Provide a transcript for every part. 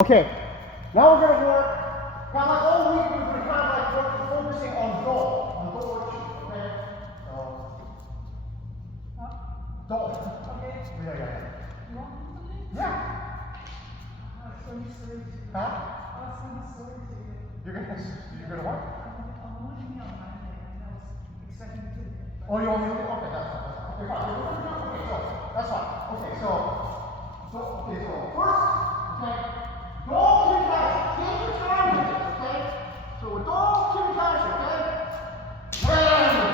Okay, now we're going to work, kind of like all week, we're going to kind of like focusing on Do Uchi, okay? So, Do. Okay. Yeah. You want me to leave? Yeah. I'll show you stories. Huh? I'll send a story to you. You're going to what? I'm wanting me on Monday, and I was expecting you to do it. Oh, you want me to? Okay, that's fine. Okay, fine. Okay, so, that's fine. Okay, so first, okay, Do Uchi, take your time with this, okay? So with Do Uchi, okay? One,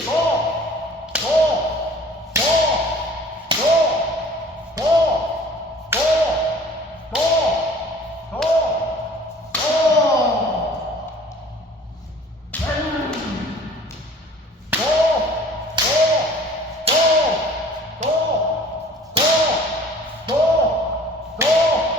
Do, Do, Do, Do, Do, Do, Do, Do, Do.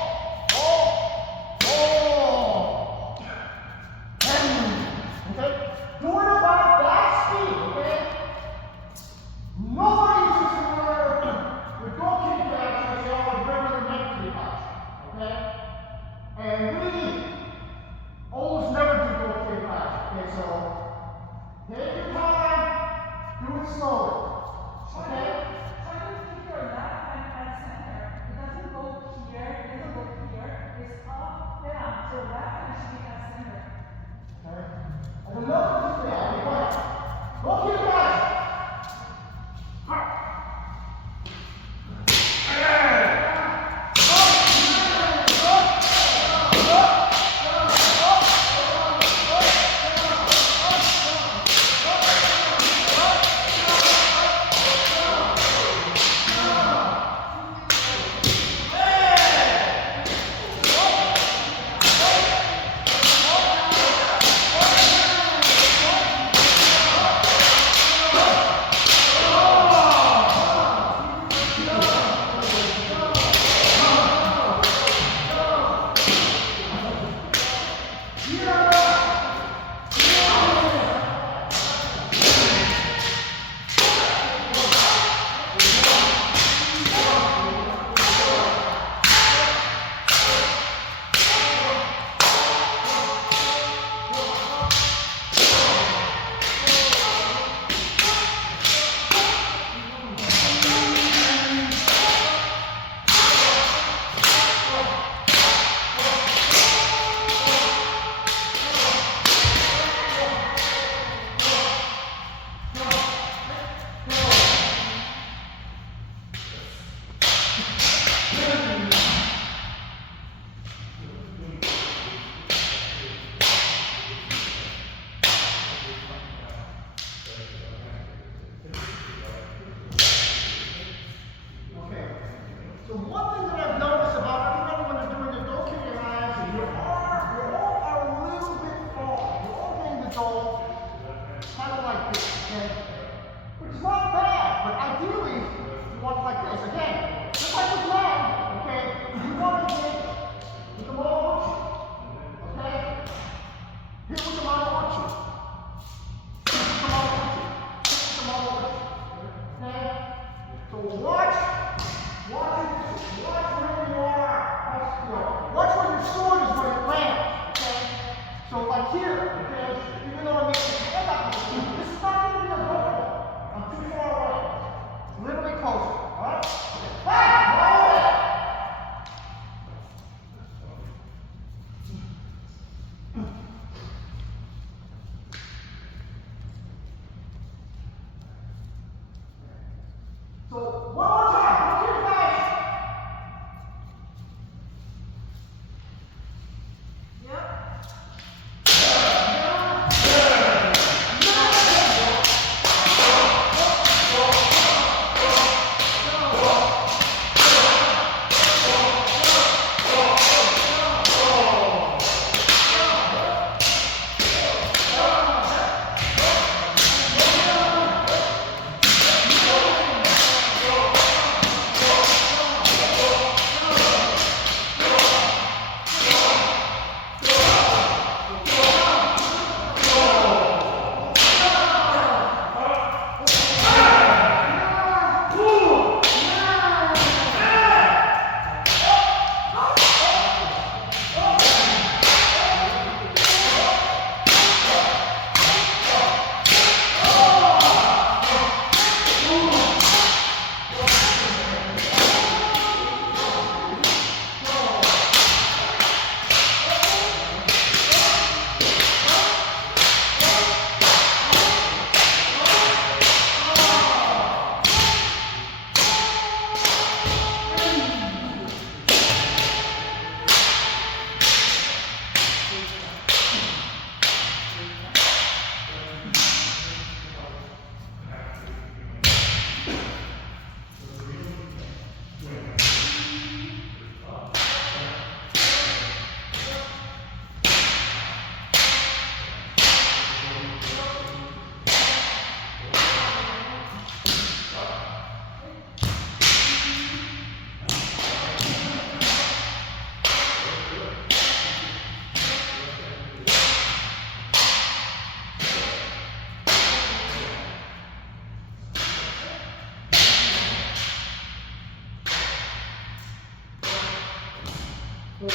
Try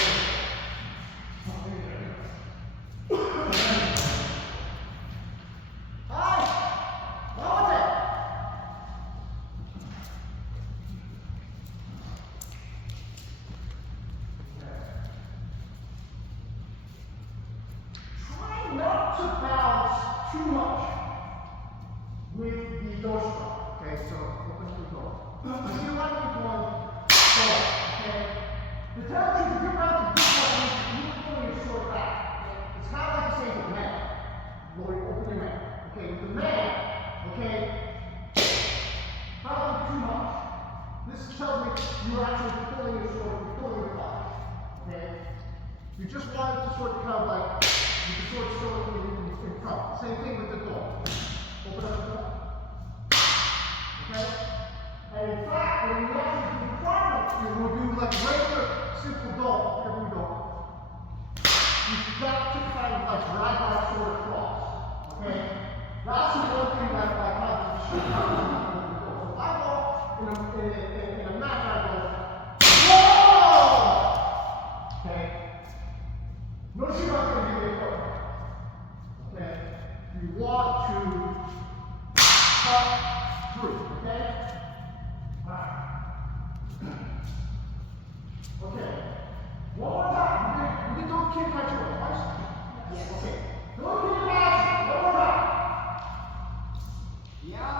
not to bounce too much with the door strap. Okay, so open the door. If you like it going forward, okay? The temperature, if you're about to do something, you can pull your sword back. Okay? It's kind of like the same with man. Lower, open your man. Okay, with the man, okay, probably too much. This tells me you're actually pulling your sword, you're pulling your clutch. Okay? You just want it to sort of kind of like, with the sword still in front. Same thing with the door. Open up the door. Okay? And in fact, when you actually do problem, you will do like regular simple door, whatever we go. You've got to kind of like drag that sword across. Okay? That's the one thing that I kind of should have done. So if I go in a match, I go, whoa! Okay? Notice you're not going to get it perfect. Okay? You want to cut through. Okay? Alright. Okay. One more time. You can do kick catch away, right? Yes. Okay. Do a kick catch. One more time. Yeah.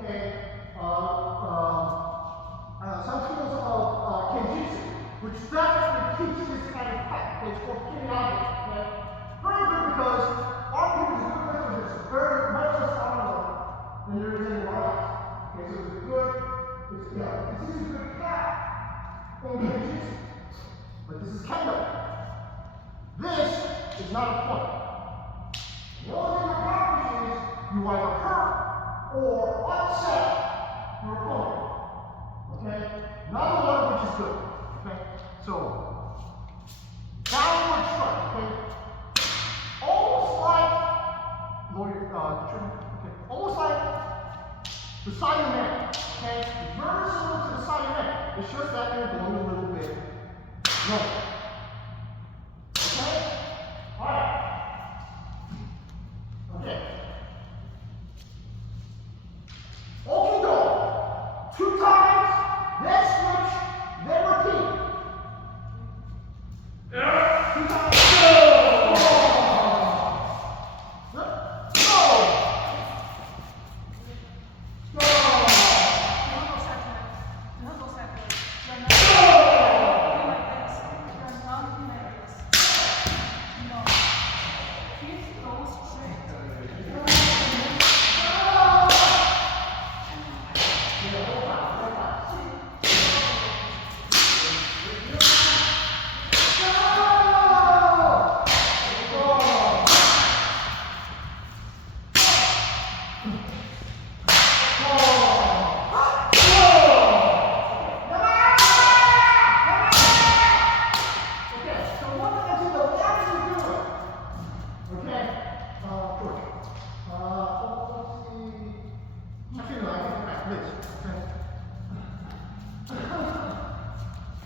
okay? Some schools of Kenjutsu, which definitely teach this kind of cut. It's called Kihon, okay? Very good because our people is good with this. Very much less honorable than there is anywhere else. Okay, so it's a good, this is a good cut in Kenjutsu. But this is Kendo. This is not a point. The only thing that happens is you either hurt or upset your opponent. Okay? Not one of which is good. Okay? So, downward strike. Okay? Almost like almost like the side of man. Okay? It's very similar to the side of man. It's just that you're going a little bit lower. Okay? Alright. Okay. Okido. 2 times, then switch, then repeat. 2 times. Go! Go!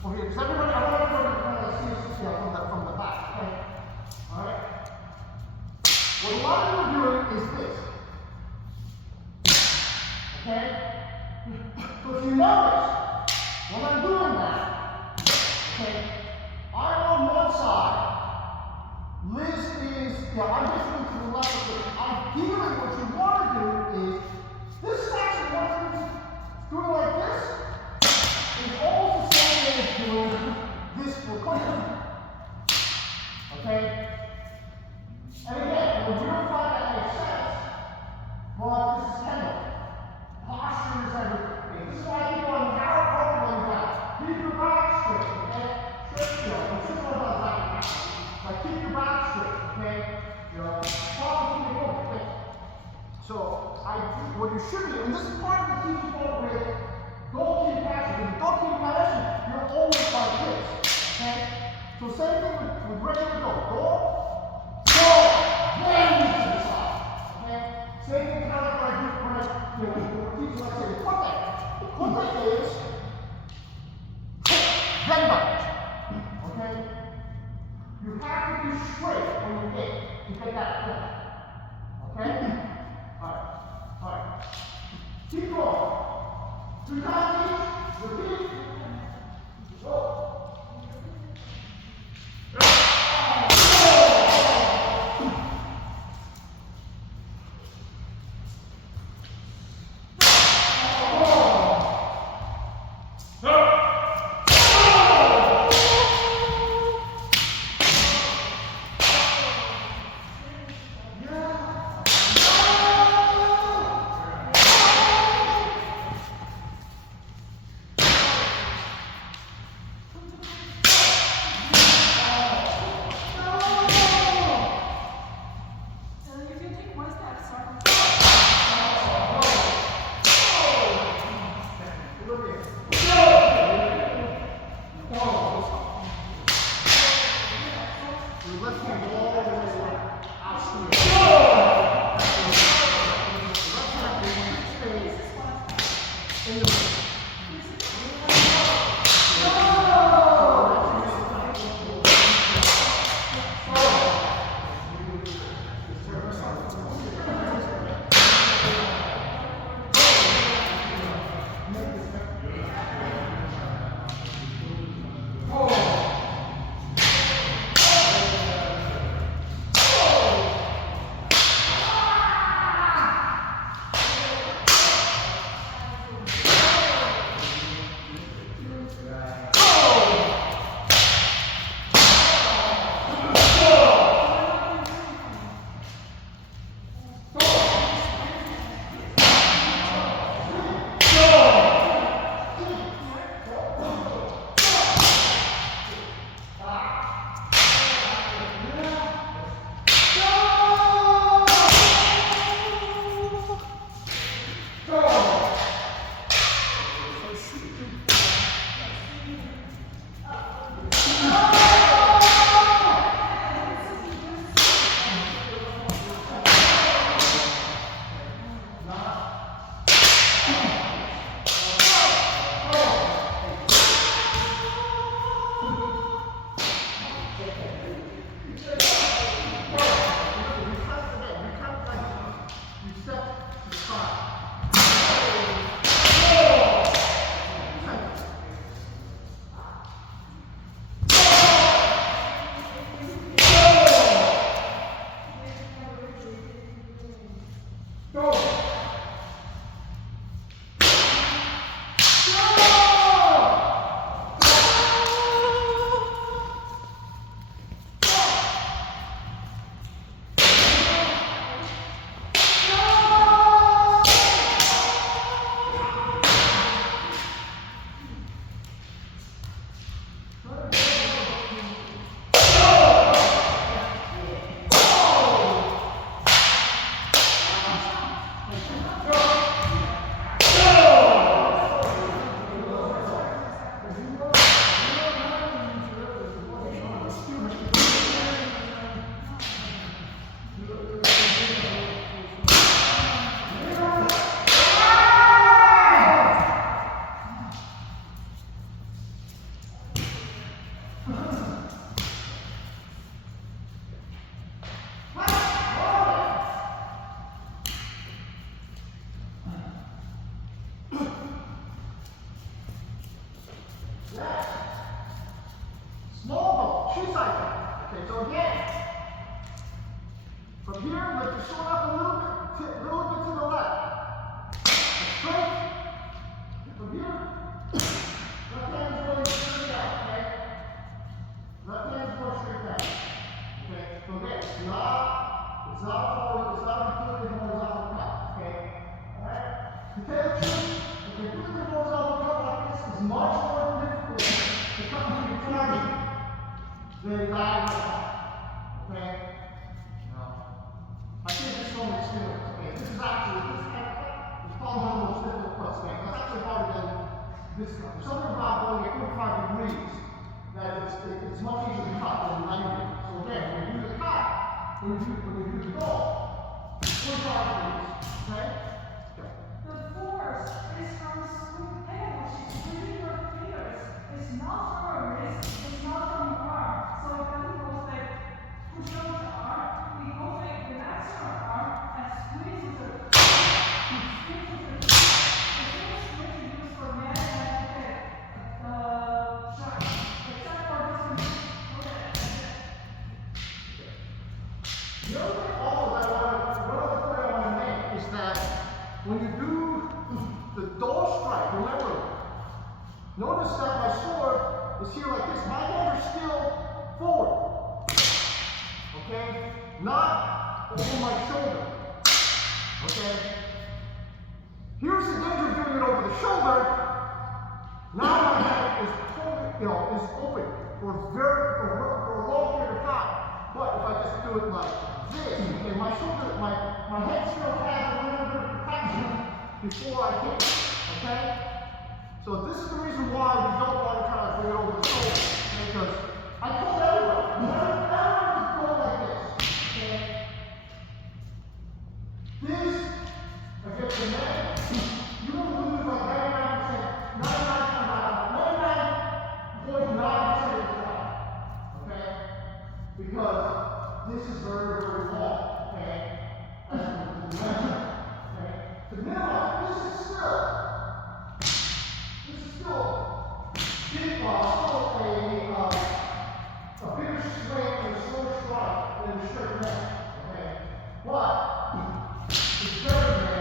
Okay, because everybody, I want everybody to kind of see this from the back, okay? Alright? What a lot of you are doing is this. Okay? So if you notice, when I'm doing that, okay, I'm on one side, Liz is, I'm basically to the left of it. Ideally, what you want to do is, this is actually what it's doing like this. It's almost the same way as doing this for cooking. Okay? And again, when you don't find that makes sense, well, this is Kendo. Posture is everything. This is why people on the power program down. Keep your back straight, okay? Straight, this is what does that. Like, keep your back straight, okay? Follow through the book, okay? So, what you should do, and this is part of the teaching point with goalkeeping passion. With goalkeeping passion, you're always like this, okay? So same thing with regular goal. Then to the side, okay? Same thing kind of like when we're teaching, let's say, the kote. The kote is then back, okay? You have to be straight when you hit to get that point, okay? Alright. Keep going. 2 times each. Repeat. Go. Next, small ball, Shisai. Okay, so again, from here, lift your sword up a little bit to the left. Straight. From here, left hand is going straight down, okay? Left hand is going straight down. Okay, so again, it's not forward, it's not completely horizontal cut, okay? Alright? To tell the truth, a completely horizontal cut like this is much more difficult to cut through your target than diagonal cut. Okay? I think this one is similar. Okay, this is actually, this kind of cut is probably one of the most difficult cuts. Okay, that's actually harder than this cut. There's something about going at 45 degrees that it's much easier to cut than 90 degrees. So again, when you do the cut, when you do the goal, 45 degrees. Okay? Okay. The force is from the squeeze head, which is squeezing your fingers. It's not from your wrist, it's not from your arm. So it doesn't go like push over the arm, it goes like relax your arm and squeeze with the squeeze with the the same squeeze you use for men and shot. Except for this one. Okay. The other thing also that one other point I want to make is that when you do the dole strike, remember, notice that my sword is here like this. My hands are still forward. Okay? Not over my shoulder. Okay? Here's the danger of doing it over the shoulder. Now my head is totally, is open for a long period of time. But if I just do it like this, okay, my shoulder, my head still has a little bit of protection before I hit. Okay? So this is the reason why we don't want to try to bring it over the shoulder. Okay? Because I told everyone, everyone is going like this. Okay? This, against the man, you will lose like 99%, 99.9% of the time. Okay? Because this is very, very long. Okay? As we mentioned. Okay? To minimize, this is still big, still a bigger swing and a slower strike than a straight man. Okay? But it's better than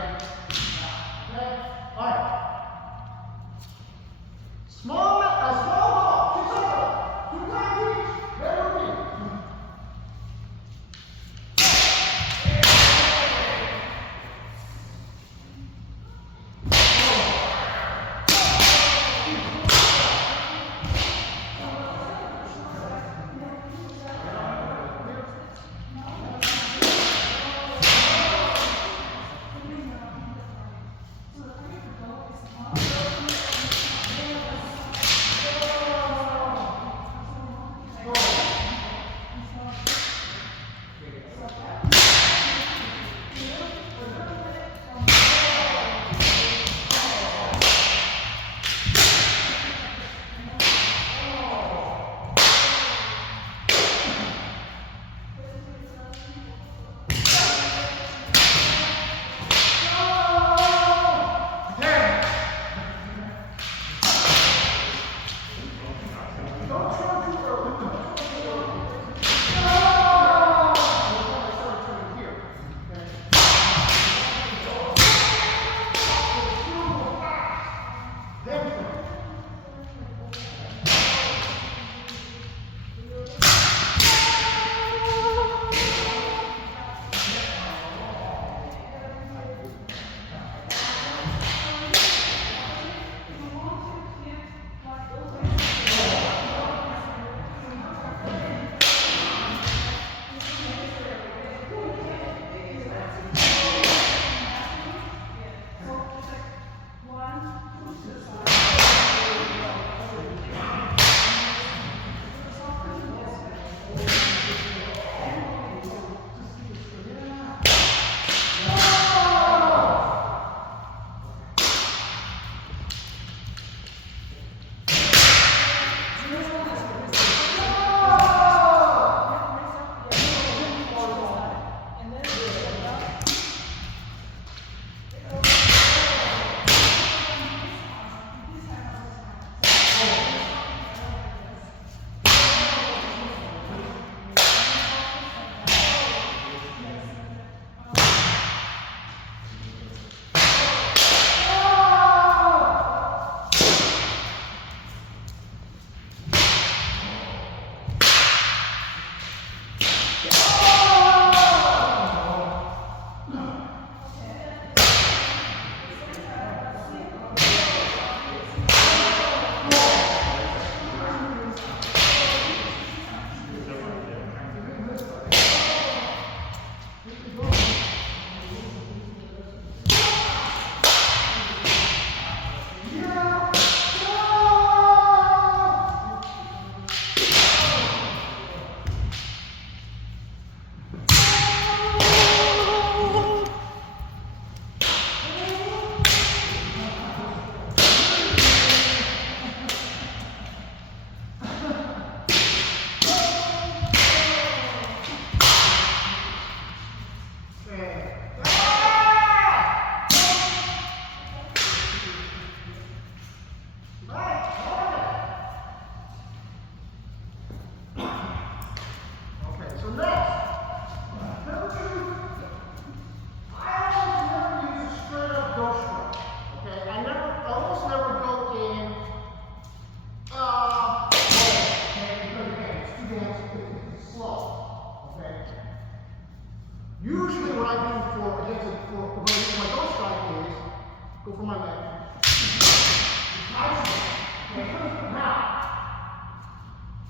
Okay, now,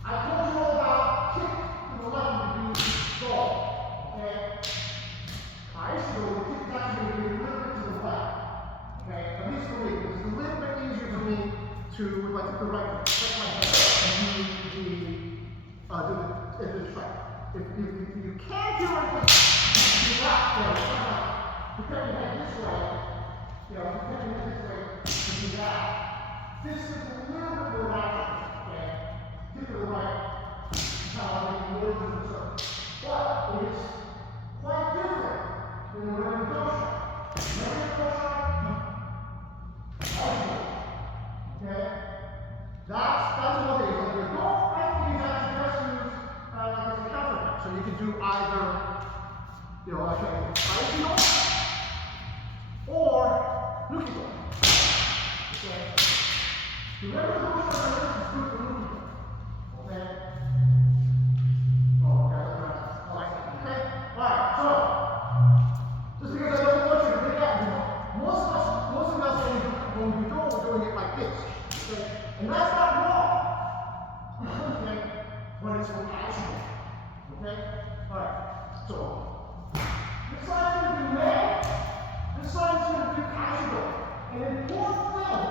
I told you all about kick to the left and do goal. Okay? So the kick is actually going to be a little bit to the left. Okay? At least for me, it's a little bit easier for me to, like, to right my head and do the track. If you can't do anything, do that. Prepare your head this way. Prepare your head this way to do that. This is a little bit more natural. Okay? Kick to the right. But it is quite different than the regular dosha. Regular dosha, okay? That's one thing. So there's no, I think it's actually best used like as a counterpart. So you can do either, okay, Aikido or Nukido. Okay? The regular dosha is good for Nukido. Okay? Just because I don't want you to forget, most of us when we do, we're doing it like this. Okay? And that's not wrong. Okay? When it's with action. Okay? Alright. So this side's going to do man, this side's going to do casual. An important thing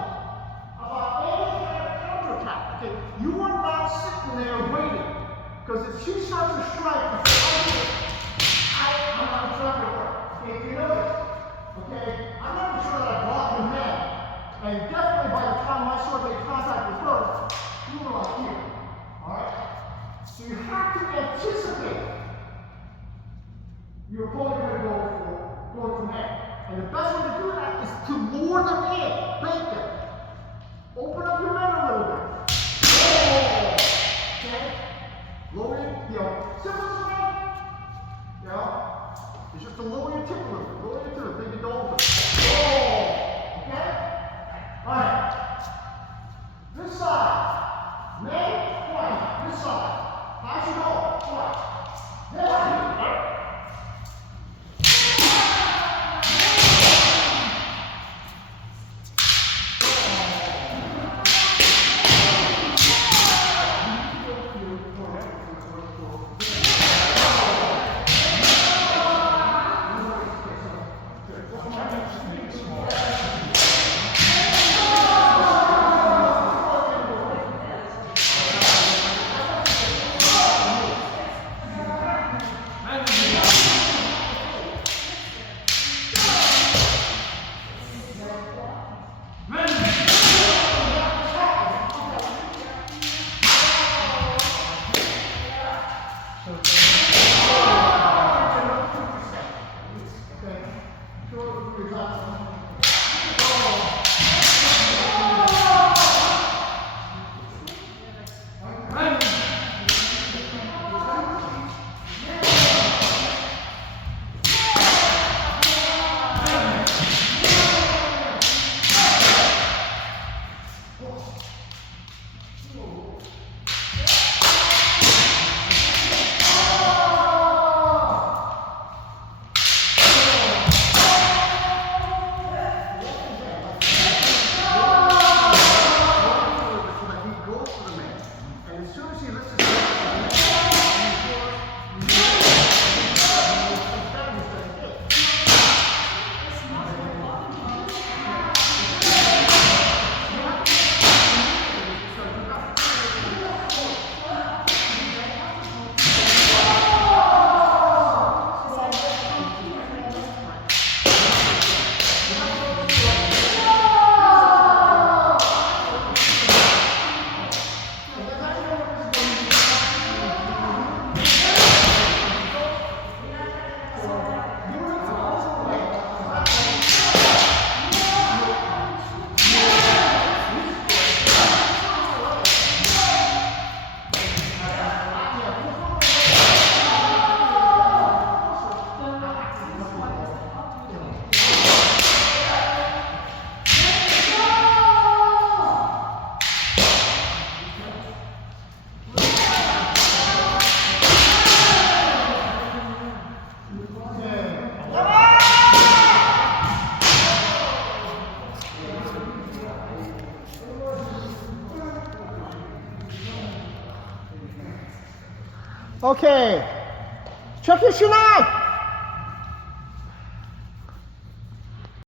about any kind of counterattack, okay, you are not sitting there waiting. Because if she starts to strike, you say, I'm not sure it work. Okay, if you notice, okay, I'm not sure that I blocked the man. And definitely by the time my sword made contact with her, you were like here. Alright? So you have to anticipate your opponent going to go for man. And the best way to do that is to lure them in, bait them. Open up your men a little bit. Okay? Lower your, simple as that. It's just to lower your tip a little bit. Lower your tip, maybe don't. Okay? Alright. This side. Man, twice. This side. High should go. Twice. Okay. Check your shinai.